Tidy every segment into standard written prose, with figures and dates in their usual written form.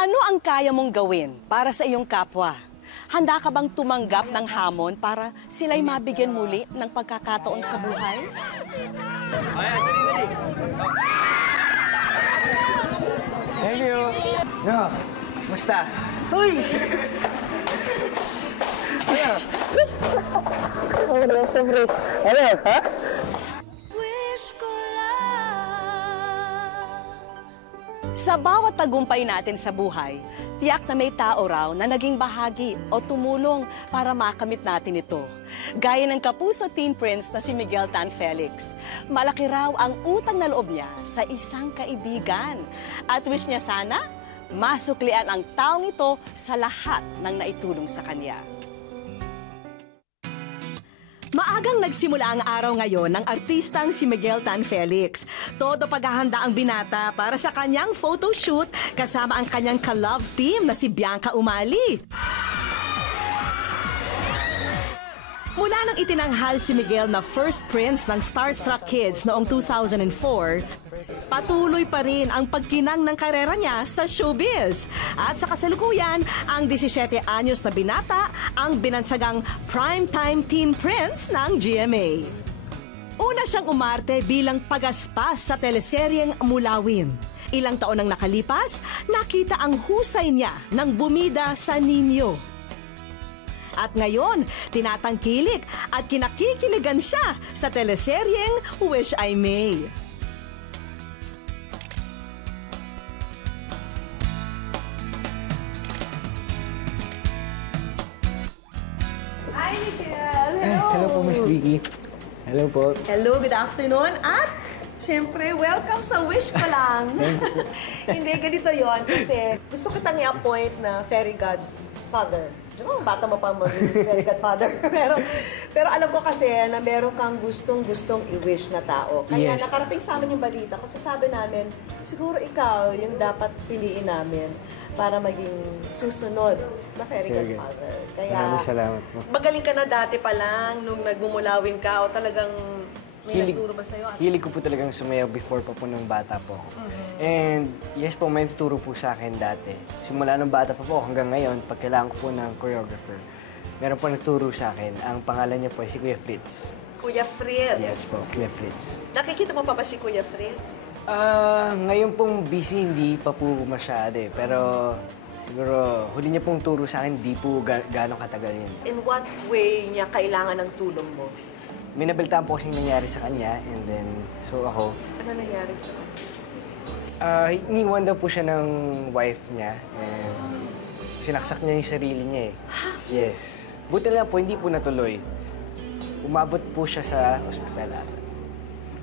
Ano ang kaya mong gawin para sa iyong kapwa? Handa ka bang tumanggap ng hamon para sila'y mabigyan muli ng pagkakataon sa buhay? Ayan, dali. Thank you. No, musta? Uy! Ano? Ano, sobre. Ano, ha? Sa bawat tagumpay natin sa buhay, tiyak na may tao raw na naging bahagi o tumulong para makamit natin ito. Gaya ng kapuso teen prince na si Miguel Tan Felix. Malaki raw ang utang na loob niya sa isang kaibigan. At wish niya sana, masuklian ang taong ito sa lahat ng naitulong sa kanya. Maagang nagsimula ang araw ngayon ng artistang si Miguel Tan Felix. Todo paghahanda ang binata para sa kanyang photoshoot kasama ang kanyang ka-love team na si Bianca Umali. Mula nang itinanghal si Miguel na first prince ng Starstruck Kids noong 2004, patuloy pa rin ang pagkinang ng karera niya sa showbiz. At sa kasalukuyan, ang 17 anyos na binata ang binansagang primetime teen prince ng GMA. Una siyang umarte bilang pagaspas sa teleseryeng Mulawin. Ilang taon nang nakalipas, nakita ang husay niya nang bumida sa Ninyo. At ngayon, tinatangkilik at kinakikiligan siya sa teleseryeng Wish I May. Hi, Miguel! Hello! Hello po, Miss Vicky. Hello po. Hello, good afternoon. At, syempre, welcome sa Wish Ko Lang. Hindi, ganito yon kasi gusto kitang i-appoint na fairy godfather. Diba, bata mo pa maging fairy godfather. pero alam ko kasi na meron kang gustong-gustong i-wish na tao. Kaya Yes. nakarating sa amin yung balita kasi sabi namin, siguro ikaw yung dapat piliin namin para maging susunod na fairy godfather. Kaya, Maraming salamat po. magaling ka na dati pa lang nung nagmumulawin ka o talagang may nagturo ba sa'yo? Hilig ko po talagang sumayaw before pa po nung bata po ako. And yes po, may tuturo po sa akin dati. Simula nung bata pa po hanggang ngayon, pag kailangan ko po ng choreographer, meron po nagturo sa akin. Ang pangalan niya po ay si Kuya Fritz. Kuya Fritz. Yes po, Kuya Fritz. Nakikita mo pa ba si Kuya Fritz? Ngayon pong busy, hindi pa po masyado eh. Pero siguro, huli niya pong turo sa akin, hindi po gano'ng katagal yun. In what way niya kailangan ng tulong mo? May nabaltaan po kasing nangyari sa kanya, and then, so ako, Ano nangyari sa kanya? iniwan daw po siya ng wife niya, and sinaksak niya yung sarili niya eh. Yes. Buti lang po, hindi po natuloy. Umabot po siya sa ospital.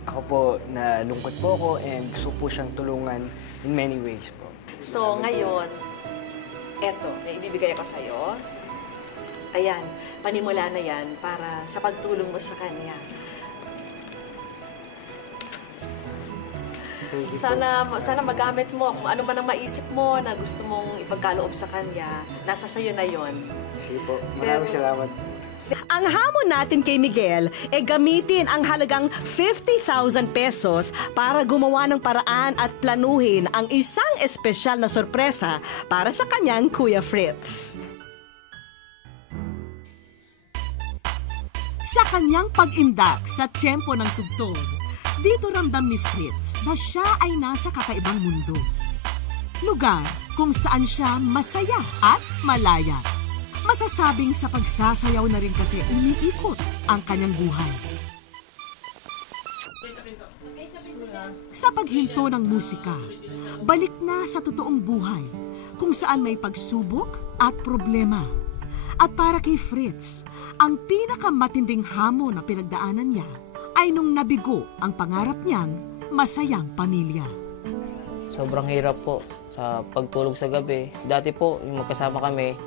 Ako po, nalungkot po ako, and gusto po siyang tulungan in many ways po. So, ngayon, eto, may ibibigay ako sa'yo. Ayan, panimula na yan para sa pagtulong mo sa kanya. Sana magamit mo kung ano man ang maisip mo na gusto mong ipagkaloob sa kanya. Nasa sayo na yon. Sige po. Maraming salamat. Ang hamon natin kay Miguel ay gamitin ang halagang 50,000 pesos para gumawa ng paraan at planuhin ang isang espesyal na sorpresa para sa kanyang Kuya Fritz. Sa kanyang pag-indak sa tiyempo ng tugtog, dito ramdam ni Fritz na siya ay nasa kakaibang mundo. Lugar kung saan siya masaya at malaya. Masasabing sa pagsasayaw na rin kasi umiikot ang kanyang buhay. Sa paghinto ng musika, balik na sa totoong buhay kung saan may pagsubok at problema. At para kay Fritz, ang pinakamatinding hamon na pinagdaanan niya ay nung nabigo ang pangarap niyang masayang pamilya. Sobrang hirap po sa pagtulog sa gabi. Dati po, yung magkasama kami,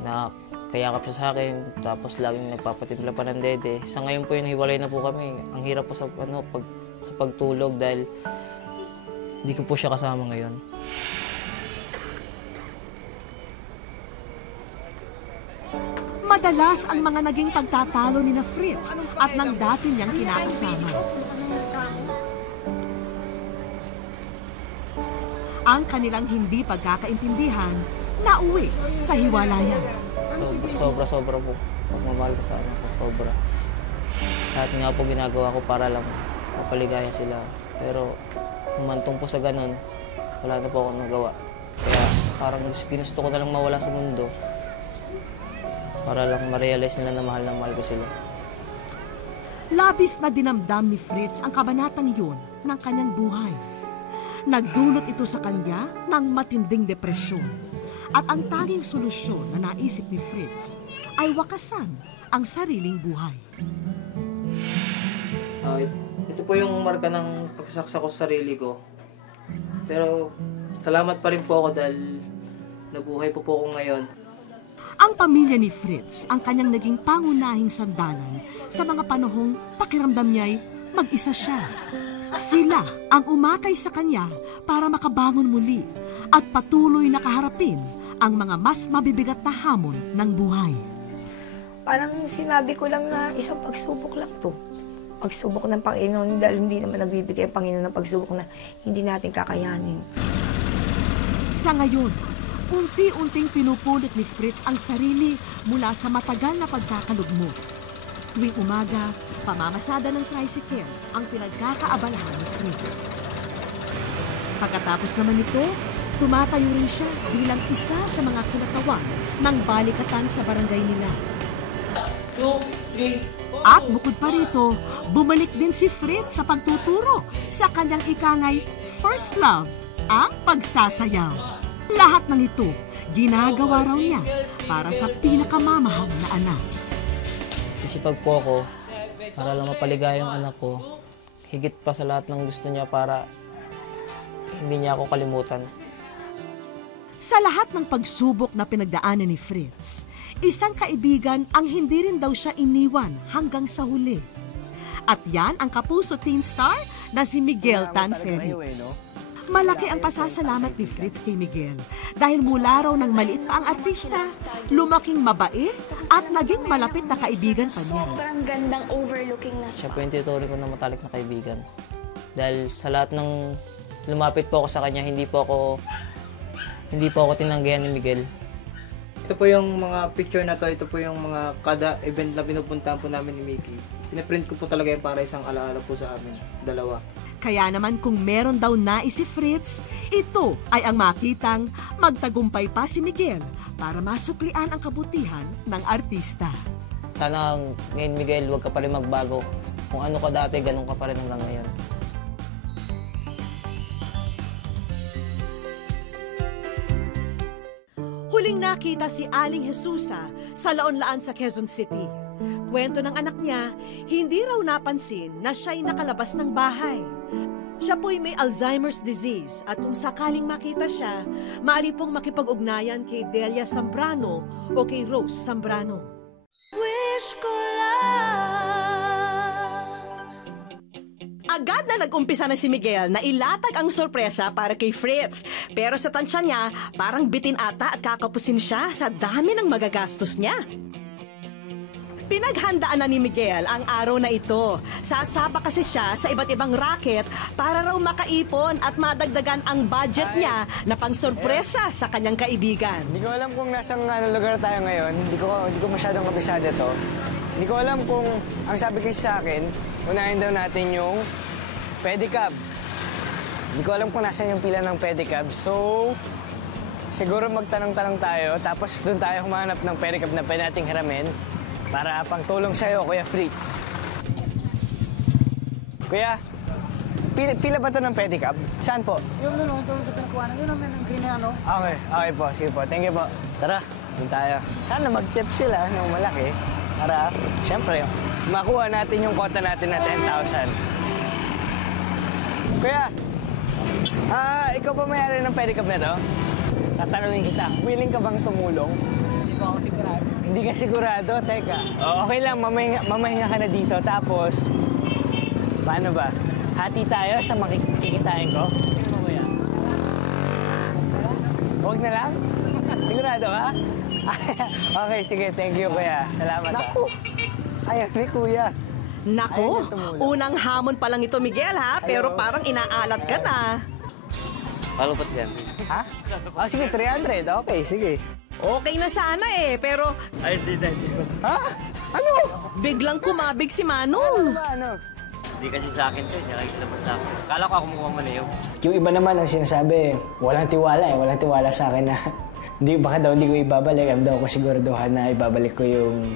na kayakap siya sa akin, tapos laging nagpapatimpla pa ng dede. Sa ngayon po yun, hiwalay na po kami. Ang hirap po sa pagtulog dahil hindi ko po siya kasama ngayon. Madalas ang mga naging pagtatalo ni na Fritz at ng dati niyang kinakasama. Ang kanilang hindi pagkakaintindihan nauwi sa hiwalayan. Sobra po. Pagmamahal ko sa anak ko, sobra. Lahat nga po ginagawa ko para lang mapaligaya sila. Pero humantong po sa ganun, wala na po akong nagawa. Kaya parang ginusto ko na lang mawala sa mundo para lang ma-realize nila na mahal ko sila. Labis na dinamdam ni Fritz ang kabanatang yun ng kanyang buhay. Nagdulot ito sa kanya ng matinding depresyon. At ang tanging solusyon na naisip ni Fritz ay wakasan ang sariling buhay. Ito po yung marka ng pagsasaksak ko sa sarili ko. Pero salamat pa rin po ako dahil nabuhay po ako ngayon. Ang pamilya ni Fritz ang kanyang naging pangunahing sandalan sa mga panahong pakiramdam niya'y mag-isa siya. Sila ang umatay sa kanya para makabangon muli at patuloy na kaharapin ang mga mas mabibigat na hamon ng buhay. Parang sinabi ko lang na isang pagsubok lang to. Pagsubok ng Panginoon dahil hindi naman nagbibigay ang Panginoon ng pagsubok na hindi natin kakayanin. Sa ngayon, unti-unting pinupulot ni Fritz ang sarili mula sa matagal na pagkakalugmok. Tuwing umaga, pamamasada ng tricycle ang pinagkakaabalahan ni Fritz. Pagkatapos naman nito, tumatayo rin siya bilang isa sa mga kinatawan ng balikatan sa barangay nila. 2, 3, At bukod pa rito, bumalik din si Fritz sa pagtuturo sa kanyang ikangay first love, ang pagsasayaw. Lahat ng ito, ginagawa raw niya para sa pinakamamahal na anak. Sisipag po ako para lang mapaligaya yung anak ko. Higit pa sa lahat ng gusto niya para hindi niya ako kalimutan. Sa lahat ng pagsubok na pinagdaanan ni Fritz, isang kaibigan ang hindi rin daw siya iniwan hanggang sa huli. At yan ang kapuso teen star na si Miguel Tan Felix. Malaki ang pasasalamat ni Fritz kay Miguel dahil mula raw ng maliit pa ang artista, lumaking mabait at naging malapit na kaibigan pa niya. Sobrang gandang overlooking na Siya spot. po yung tinuturing ko na matalik na kaibigan. Dahil sa lahat ng lumapit po ako sa kanya, hindi po ako tinanggihan ni Miguel. Ito po yung mga picture na to, ito po yung mga kada event na pinupuntahan po namin ni Mickey. Pinaprint ko po talaga yung para isang alaala po sa amin, dalawa. Kaya naman kung meron daw nais si Fritz, ito ay ang makitang magtagumpay pa si Miguel para masuklian ang kabutihan ng artista. Sana ngayon, Miguel, huwag ka pa rin magbago. Kung ano ka dati, ganun ka pa rin hanggang ngayon. Huling nakita si Aling Jesusa sa Laon-Laan sa Quezon City. Kwento ng anak niya, hindi raw napansin na siya'y nakalabas ng bahay. Siya po'y may Alzheimer's disease at kung sakaling makita siya, maaari pong makipag-ugnayan kay Delia Zambrano o kay Rose Zambrano. Wish ko lang. Agad na nag-umpisa na si Miguel na ilatag ang sorpresa para kay Fritz. Pero sa tansya niya, parang bitin ata at kakapusin siya sa dami ng magagastos niya. Pinaghandaan na ni Miguel ang araw na ito. Sasapa kasi siya sa iba't ibang racket para raw makaipon at madagdagan ang budget niya na pang-sorpresa sa kanyang kaibigan. Hindi ko alam kung nasang lugar tayo ngayon. Hindi ko masyadong kabisado to. Hindi ko alam kung ang sabi kasi sa akin, unahin daw natin yung pedicab. Hindi ko alam kung nasan yung pila ng pedicab. So, siguro magtanong-tanong tayo tapos doon tayo humanap ng pedicab na pwede nating hiramin. Para pangtulong sa'yo, Kuya Fritz. Kuya, pila ba ito ng pedicab? Saan po? Yung doon sa pinakuhanan, yun naman ang green na ano. Okay po. Sige po. Thank you po. Tara, dun tayo. Sana mag-tip sila ng malaki. Para, syempre, makuha natin yung kota natin na 10,000. Kuya, ikaw ba may-ari ng pedicab na to? Tatanungin kita, willing ka bang tumulong? Hindi pa ako sigurado. Hindi ka sigurado? Teka. Okay lang, mamahinga ka na dito. Tapos, paano ba? Hati tayo sa makikitain ko? Tingnan mo kuya. Huwag na lang? Sigurado ka? Okay, sige. Thank you, kuya. Salamat. Naku! Ayan ni kuya. Nako, Ayaw na tumulong. unang hamon pa lang ito Miguel ha, pero parang inaalat ka na. Palupot yan. Ha? Sige, 300. Okay, sige. Okay na sana eh, pero Ay, hindi. Ha? Ano? biglang kumabig si Manong. Ano? Hindi kasi sa akin to. Nakikilabas na ako. Kala ko ako mukhang maliw. Yung iba naman ang sinasabi, walang tiwala eh. Walang tiwala sa akin na hindi, baka daw hindi ko ibabalik. Ang daw ko siguraduhan na ibabalik ko yung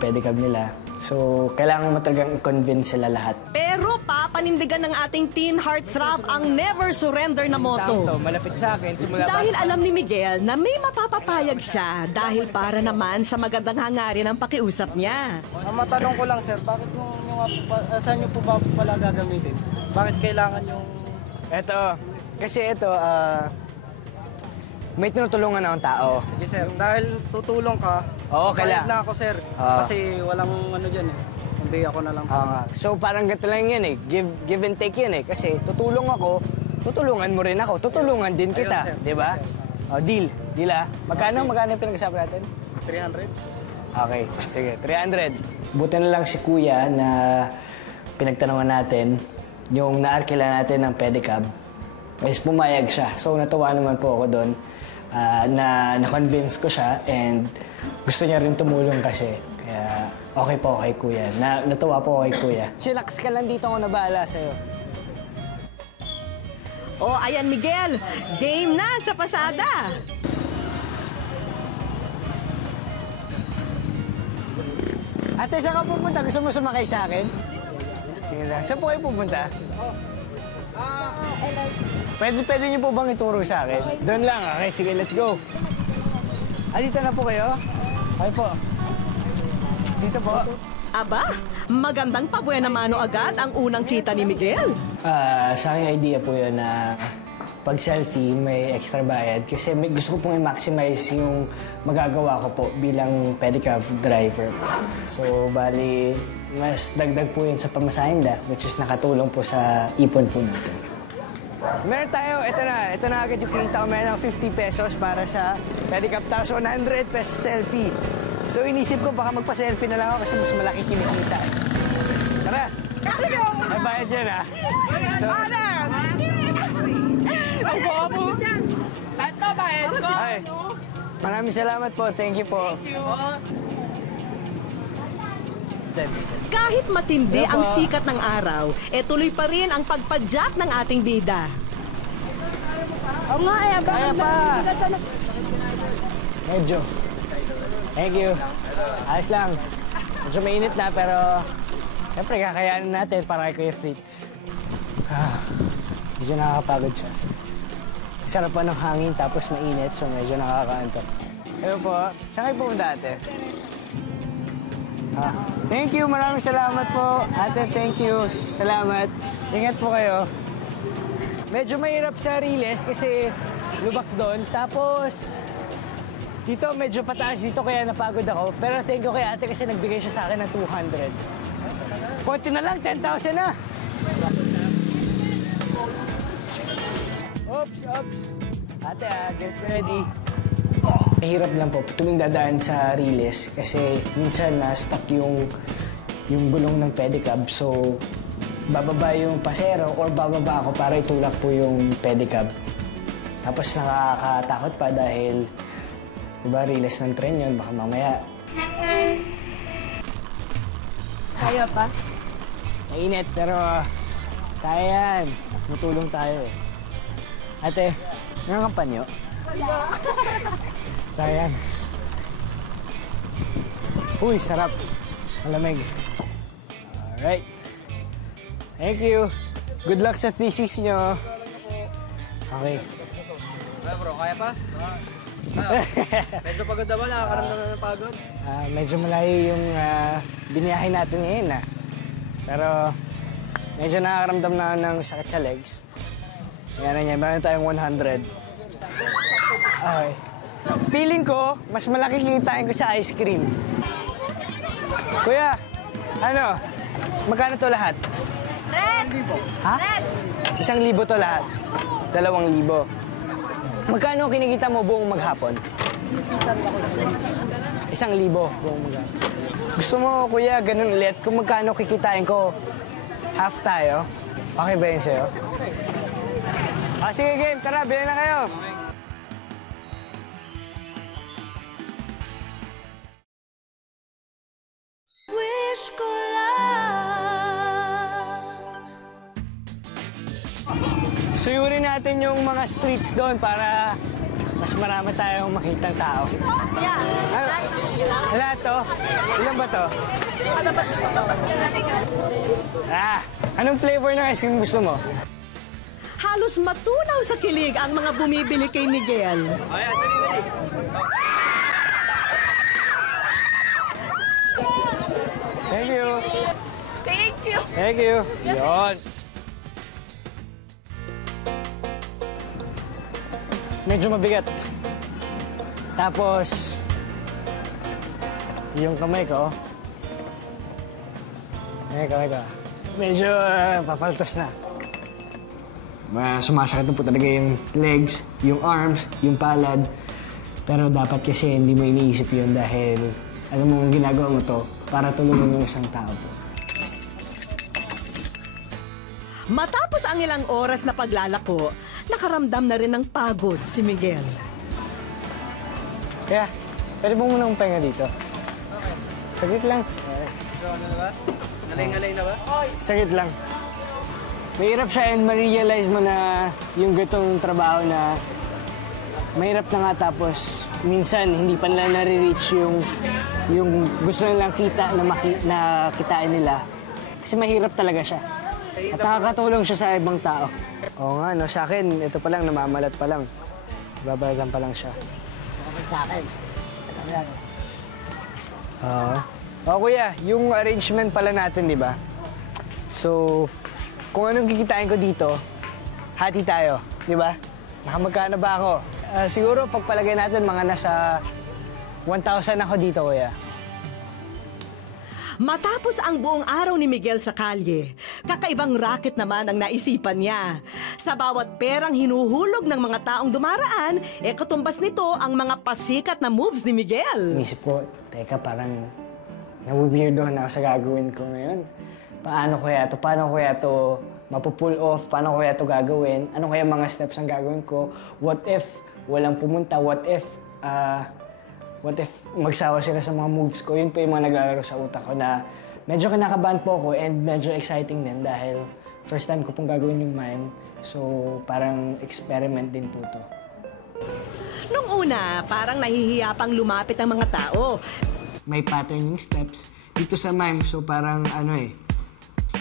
pedicab nila. So, kailangan mo talagang i-convince sila lahat. Pero papanindigan ng ating teen heartthrob ang never surrender na motto. Malapit sa akin. Simula Dahil alam ni Miguel na may mapapapayag siya dahil para naman sa magandang hangarin ang pakiusap niya. Matanong ko lang, sir, bakit saan niyo po ba pala gagamitin? Bakit kailangan yung... Eto, kasi ito, may tinutulungan akong tao. Sige, sir, dahil tutulong ka, Oo, bayad kailangan. na ako, sir. Kasi walang ano dyan eh. Hindi ako na lang. So parang ganito lang yan eh. Give and take yan eh. Kasi tutulong ako, tutulungan mo rin ako. Tutulungan din kita. Ayun, sir. Di ba? Deal. Deal ah. Magkano yung pinag-usapan natin? 300? Okay, sige. 300. Buti na lang si Kuya na pinagtanungan natin yung naarkila natin ng pedicab. Is pumayag siya. So natuwa naman po ako doon na na-convince ko siya and gusto niya rin tumulong kasi. Kaya okay po kay Kuya. Natuwa po kay Kuya. Chillax ka lang dito, ako na bahala sa'yo. O ayan Miguel, game na sa pasada. Ate, saan ka pupunta? Gusto mo sumakay sa akin? Sige lang. Saan po kayo pupunta? Pwede niyo po bang ituro sa akin? Doon lang. Okay, sige, let's go. Dito na po kayo? Okay po. Dito po. Aba, magandang pabuena mano agad ang unang kita ni Miguel. Sa akin idea po yun na pag selfie may extra bayad kasi gusto ko pong i-maximize yung magagawa ko po bilang pedicab driver. So, bali, mas dagdag po yun sa pamasahinda which is nakatulong po sa ipon po natin. Meron tayo, ito na agad yung kinita ko. Meron ng 50 pesos para sa pedicab tapos 100 pesos selfie. So, inisip ko baka magpa-selfie na lang ako kasi mas malaki kinikita. Tara! May bayad yan ah. So, ay, maraming salamat po. Thank you po. Kahit matindi ang sikat ng araw, tuloy pa rin ang pagpadyak ng ating bida. Kaya pa! Medyo. Thank you. Ayos lang. Medyo mainit na pero siyempre kakayanin natin para kay Kuya Fritz. Medyo nakakapagod siya. Sarap pa ng hangin tapos mainit so medyo nakakaantok. Hello po. Saan kayo pumunta ate? Thank you. Maraming salamat po. Ate, thank you. Salamat. Ingat po kayo. Medyo mahirap sa Riles kasi lubak doon. Tapos dito medyo pataas dito kaya napagod ako. Pero thank you kay ate kasi nagbigay siya sa akin ng 200. Konti na lang, 10,000 na. Oops. Ate get ready. Mahirap lang po tuwing dadaan sa Riles kasi minsan na-stuck yung gulong ng pedicab. So, bababa yung pasero or bababa ako para itulak po yung pedicab. Tapos nakakatakot pa dahil diba, Riles ng tren yun, baka mamaya. Kaya pa? Mainit pero kaya yan. Matulong tayo eh. Ate, meron kang panyo? Sayang. Uy, sarap. Malamig. Alright. Thank you. Good luck sa thesis nyo. Okay. Bro, kaya pa? Medyo pagod naman, nakakaramdam na ng pagod. Medyo malayo yung biniyahin natin ngayon Pero medyo nakakaramdam na ng sakit sa legs. Yan na niya, meron tayong 100. Okay. Feeling ko, mas malaki kikitain ko sa ice cream. Kuya, magkano to lahat? 1,000. Ha? 1,000 to lahat? 2,000. Magkano kinikita mo buong maghapon? 1,000 buong maghapon. Gusto mo, kuya, ganun ulit? Kung magkano kikitain ko, half tayo? Okay ba yun sa'yo? Sige, game. Tara, bilhin na kayo. Wish ko lang. Suyurin natin yung mga streets doon para mas marami tayong makitang tao. Lahat to? Ilan ba to? Anong flavor ng ice cream gusto mo? Halos matunaw sa kilig ang mga bumibili kay Miguel. Thank you. Thank you. Thank you. Yun. Medyo mabigat. Tapos, yung kamay ko, medyo papaltos na. Sumasakit na po talaga yung legs, yung arms, yung palad. Pero dapat kasi hindi mo iniisip yun dahil alam mo kung ginagawa mo to para tulungan yung isang tao po. Matapos ang ilang oras na paglalako, nakaramdam na rin ng pagod si Miguel. Kaya, pwede mo muna pahinga dito. Saglit lang. Ngalay-ngalay na ba? Saglit lang. Mahirap siya and ma-realize mo na yung gatong trabaho na mahirap na nga tapos minsan hindi pa nila nare-reach yung gusto nilang kita na kitain nila. Kasi mahirap talaga siya. At nakakatulong siya sa ibang tao. Oo nga, no, sa akin, ito pa lang, namamalat pa lang. Babalatan pa lang siya. Sa akin, ito yan. Kuya, yung arrangement pala natin, di ba? So, kung anong kikitain ko dito, hati tayo, di ba? Nakamagkano ba ako? Siguro pagpalagay natin mga nasa 1,000 ako dito, kuya. Matapos ang buong araw ni Miguel sa kalye, kakaibang racket naman ang naisipan niya. Sa bawat perang hinuhulog ng mga taong dumaraan, katumbas nito ang mga pasikat na moves ni Miguel. Inisip ko, teka, parang nawiweirdohan ako sa gagawin ko ngayon. Paano kaya to mapupull off? Paano kaya to gagawin? Ano kaya mga steps ang gagawin ko? What if walang pumunta? What if magsawa sila sa mga moves ko? Yun po yung mga naglalaro sa utak ko na medyo kinakabahan po ako and medyo exciting din dahil first time ko pong gagawin yung mime. So, parang experiment din po to. Nung una, parang nahihiya pang lumapit ang mga tao. May patterning steps dito sa mime. So, parang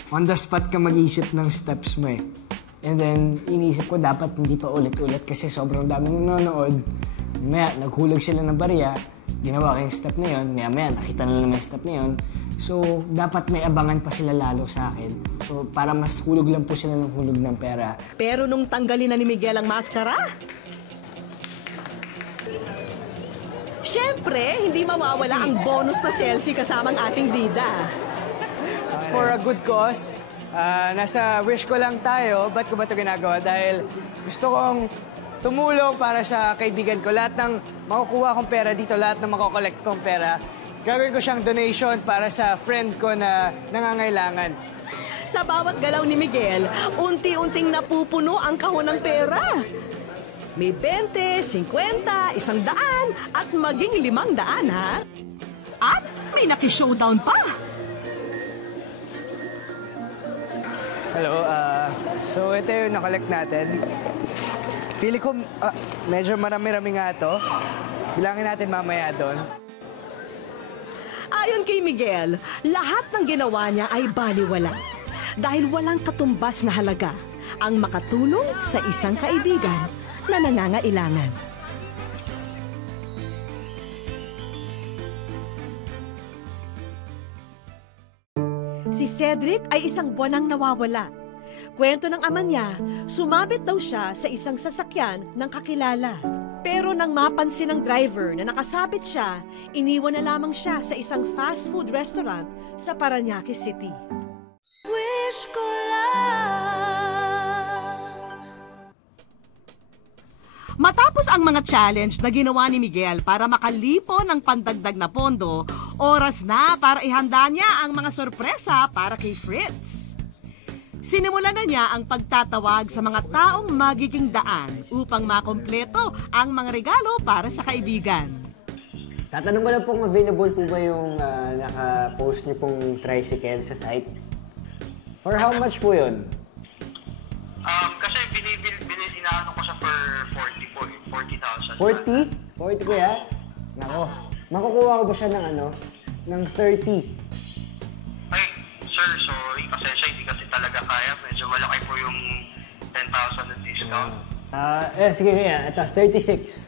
on the spot ka mag-isip ng steps mo eh. And then, iniisip ko dapat hindi pa ulit-ulit kasi sobrang daming nanonood. Maya, naghulog sila ng barya, ginawa ko yung step na yun, maya, nakita na naman yung step na yun. So, dapat may abangan pa sila lalo sa akin. So, para mas hulog lang po sila ng hulog ng pera. Pero nung tanggalin na ni Miguel ang maskara, syempre, hindi mawawala ang bonus na selfie kasama ang ating bida. It's for a good cause. Nasa wish ko lang tayo. Ba't ko ba ito ginagawa? Dahil gusto kong tumulong para sa kaibigan ko. Lahat ng makukuha kong pera dito, lahat ng makokollect kong pera, gagawin ko siyang donation para sa friend ko na nangangailangan. Sa bawat galaw ni Miguel, unti-unting napupuno ang kahon ng pera. May 20, 50, 100, at maging 500, ha? At may naki-showdown pa. Hello, so ito yung nakollect natin. Feeling ko, medyo marami-rami nga ito. Bilangin natin mamaya doon. Ayon kay Miguel, lahat ng ginawa niya ay baliwala. Dahil walang katumbas na halaga ang makatulong sa isang kaibigan na nangangailangan. Si Cedric ay isang buwanang nawawala. Kwento ng ama niya, sumabit daw siya sa isang sasakyan ng kakilala. Pero nang mapansin ng driver na nakasabit siya, iniwan na lamang siya sa isang fast food restaurant sa Parañaque City. Wish ko lang. Matapos ang mga challenge na ginawa ni Miguel para makalipo ng pandagdag na pondo, oras na para ihanda niya ang mga sorpresa para kay Fritz. Sinimulan na niya ang pagtatawag sa mga taong magiging daan upang makompleto ang mga regalo para sa kaibigan. Tatanong ko lang kung available po ba yung naka-post niyo pong tricycle sa site? For how much po yun? Kasi inaano ko siya for 40,000. 40? 40 kuya? Nako, makukuha ko ba siya ng ng 30? Ay, sir, sorry. Pasensya, hindi kasi talaga kaya. Medyo malaki po yung 10,000 na discount. Sige kuya. Ito, 36.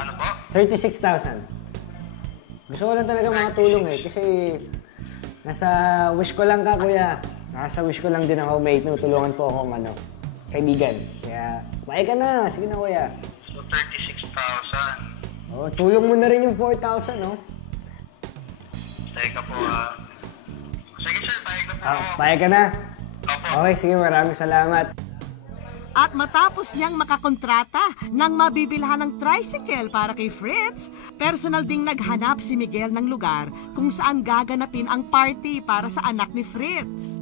Ano po? 36,000. Gusto ko lang talaga makatulong kasi nasa wish ko lang ka, kuya. Nasa wish ko lang din ako, may tinutulungan po akong kaibigan. Kaya, bye ka na. Sige na, kuya. So, 36,000. Oh, tulong mo na rin yung 4,000, no? Teka po, sige, sir, bye ka po. Bye ka na? Opo. Okay, sige. Maraming salamat. At matapos niyang makakontrata ng mabibilhan ng tricycle para kay Fritz, personal ding naghanap si Miguel ng lugar kung saan gaganapin ang party para sa anak ni Fritz.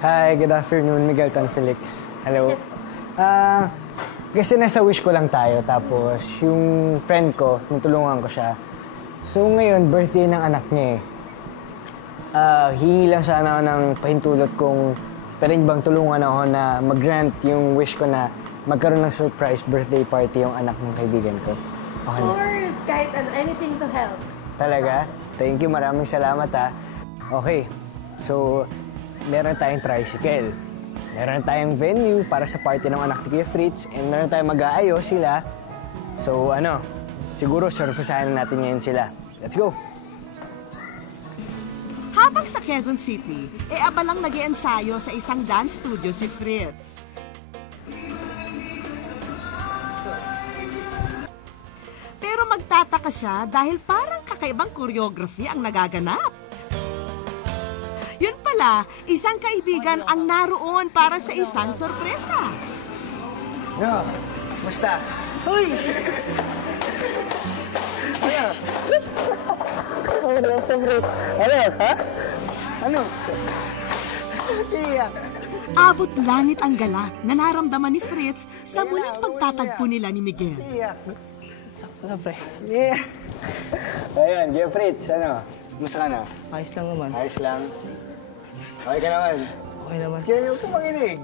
Hi, good afternoon. Miguel Tan Felix. Hello. Kasi nasa wish ko lang tayo, tapos yung friend ko, natulungan ko siya. So ngayon, birthday ng anak niya hingi lang sana ako ng pahintulot kung pwede bang tulungan ako na mag-grant yung wish ko na magkaroon ng surprise birthday party yung anak ng kaibigan ko. Okay. Of course, kahit anything to help. Talaga? Thank you, maraming salamat ha. Okay, so meron tayong tricycle. Meron tayong venue para sa party ng anak ni Kuya Fritz and meron tayong mag-aayos sila. So siguro surprisahan natin ngayon sila. Let's go! Habang sa Quezon City, abalang nag-iensayo sa isang dance studio si Fritz. Pero magtataka siya dahil parang kakaibang choreography ang nagaganap. Yun pala, isang kaibigan ang naroon para sa isang sorpresa. No, musta? Uy! Ano, ha? Ano? Iyak. Abot langit ang galak na naramdaman ni Fritz sa muling pagtatagpo nila ni Miguel. Iyak. Sakto na, pre. Yeah. Ayan, Kuya Fritz, Musta ka na? Ayos lang naman. Ayos lang. Okay ka naman? Okay naman. Kaya yung kumanginig.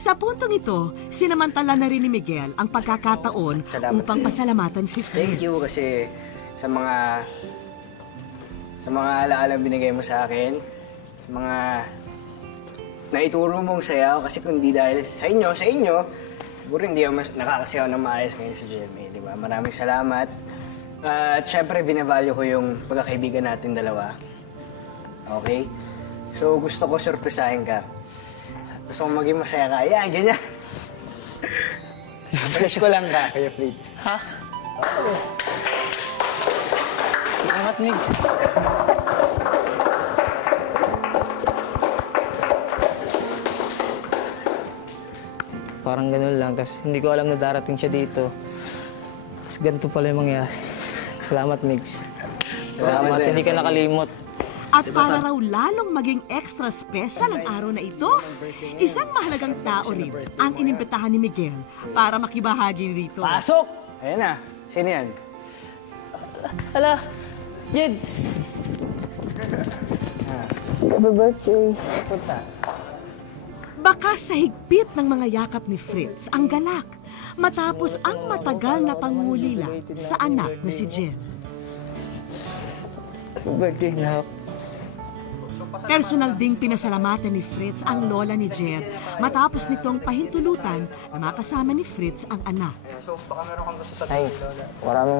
Sa puntong ito, sinamantala na rin ni Miguel ang pagkakataon upang pasalamatan si Fritz. Thank you kasi sa mga alaala binigay mo sa akin, sa mga naituro mong sayaw kasi kung di dahil sa inyo, siguro hindi ako nakakasayaw na maayos ngayon sa GMA, di ba? Maraming salamat. At syempre, binavalue ko yung pagkakaibigan natin dalawa. Okay? So, gusto ko surprisahin ka. Gusto ko maging masaya ka. Ayan, ganyan. Fresh ko lang ka, Kuya Fritz. Ha? Oo. Salamat, Migs. Parang ganun lang, tapos hindi ko alam na darating siya dito. Tapos ganito pala yung mangyari. Salamat, Migs. Salamat, hindi ka nakalimot. At para raw lalong maging extra special ang araw na ito, isang mahalagang tao rin ang inimbitahan ni Miguel para makibahagi rito. Pasok! Ayan na. Sino yan? Ala, Jed! Happy birthday. Punta. Baka sa higpit ng mga yakap ni Fritz ang galak matapos ang matagal na pangulila sa anak na si Jen. Happy birthday, nak. Personal ding pinasalamatan ni Fritz ang lola ni Jen matapos nitong pahintulutan na makasama ni Fritz ang anak. Ay,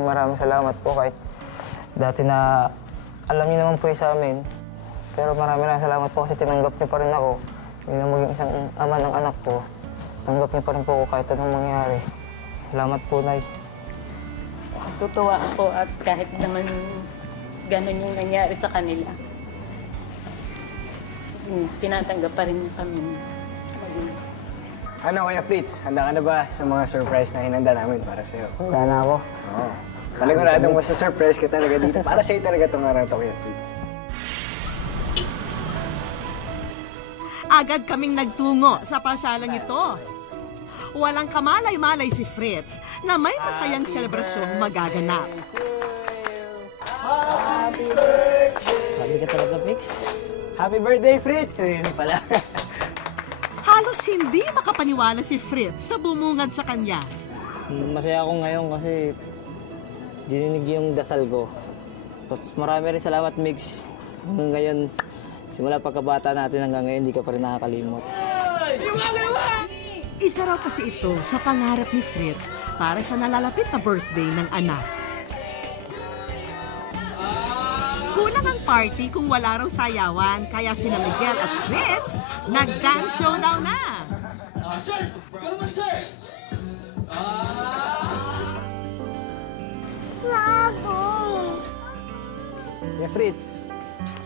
maraming salamat po kahit dati na alam niyo naman po yung sa amin. Pero maraming salamat po kasi tinanggap niyo pa rin ako. Hindi na maging isang ama ng anak ko. Tanggap niyo pa rin po ako kahit anong mangyari. Salamat po, Nay. Tutuwa ako at kahit naman ganun yung nangyari sa kanila. Tinatanggap pa rin niya kami. Ano, Kuya Fritz? Handa ka na ba sa mga surprise na hinanda namin para sa'yo? Handa na ako. Oo. Maliguradong masa-surprise ka talaga dito. Para sa'yo talaga itong araw ito, Kuya Fritz. Agad kaming nagtungo sa pasyalang ito. Walang kamalay-malay si Fritz na may masayang selebrasyong magaganap. Sabi ka talaga, Mix. Happy birthday, Fritz! Ayun pala. Halos hindi makapaniwala si Fritz sa bumungad sa kanya. Masaya ako ngayon kasi dininig yung dasal ko. Tapos marami rin salamat, Mix. Hanggang ngayon, simula pagkabata natin hanggang ngayon, hindi ka pa rin nakakalimot. Isa raw kasi ito sa pangarap ni Fritz para sa nalalapit na birthday ng anak. Kulang ang party kung wala raw sayawan, kaya sina Miguel at Fritz nag-dance showdown na. Yeah, Fritz.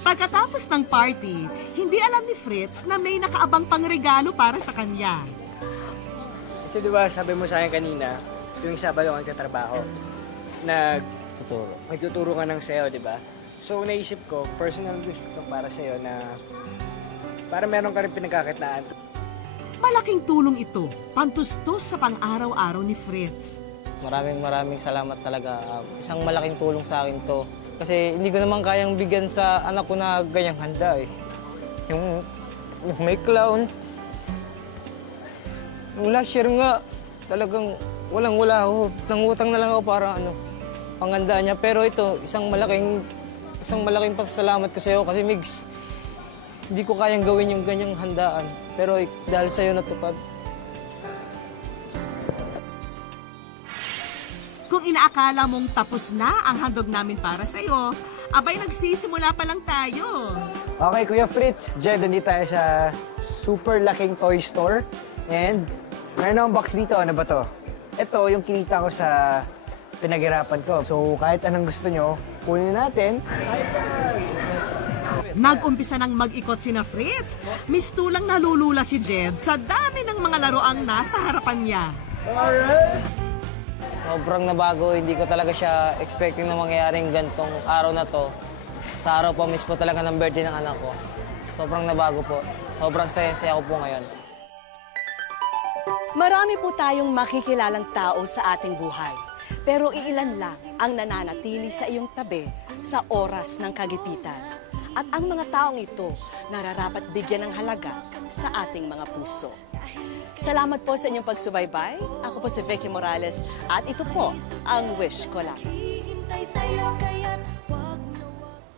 Pagkatapos ng party, hindi alam ni Fritz na may nakaabang pang regalo para sa kanya. Kasi diba, sabi mo sa akin kanina, tuwing Sabado ka nagtatrabaho, nagtuturo ka ng sayo, diba? So, naisip ko, personal wish ko para sa'yo na para meron ka rin pinagkakitaan. Malaking tulong ito, pantustos sa pang-araw-araw ni Fritz. Maraming salamat talaga. Isang malaking tulong sa akin to. Kasi hindi ko naman kayang bigyan sa anak ko na ganyang handa eh. Yung may clown. Yung last year nga, talagang walang-wala ako. Nangutang na lang ako para panghanda niya. Pero ito, isang malaking pasasalamat ko sa'yo kasi Migs, hindi ko kayang gawin yung ganyang handaan. Pero dahil sa'yo natupad. Kung inaakala mong tapos na ang handog namin para sa'yo, abay nagsisimula pa lang tayo. Okay, Kuya Fritz. Jed, nandito tayo sa super laking toy store. And meron akong box dito. Ano ba to? Ito yung kinita ko sa pinaghirapan ko. So kahit anong gusto nyo, kunin natin. Nag-umpisa nang mag-ikot sina Fritz. Mistulang nalulula si Jed sa dami ng mga laruang nasa harapan niya. Sobrang nabago, hindi ko talaga siya expecting na mangyayaring gantong araw na to. Sa araw pa mismo talaga ng birthday ng anak ko. Sobrang nabago po. Sobrang saya-saya ko po ngayon. Marami po tayong makikilalang tao sa ating buhay. Pero iilan lang ang nananatili sa iyong tabi sa oras ng kagipitan. At ang mga taong ito nararapat bigyan ng halaga sa ating mga puso. Salamat po sa inyong pagsubaybay. Ako po si Vicky Morales at ito po ang Wish Ko Lang.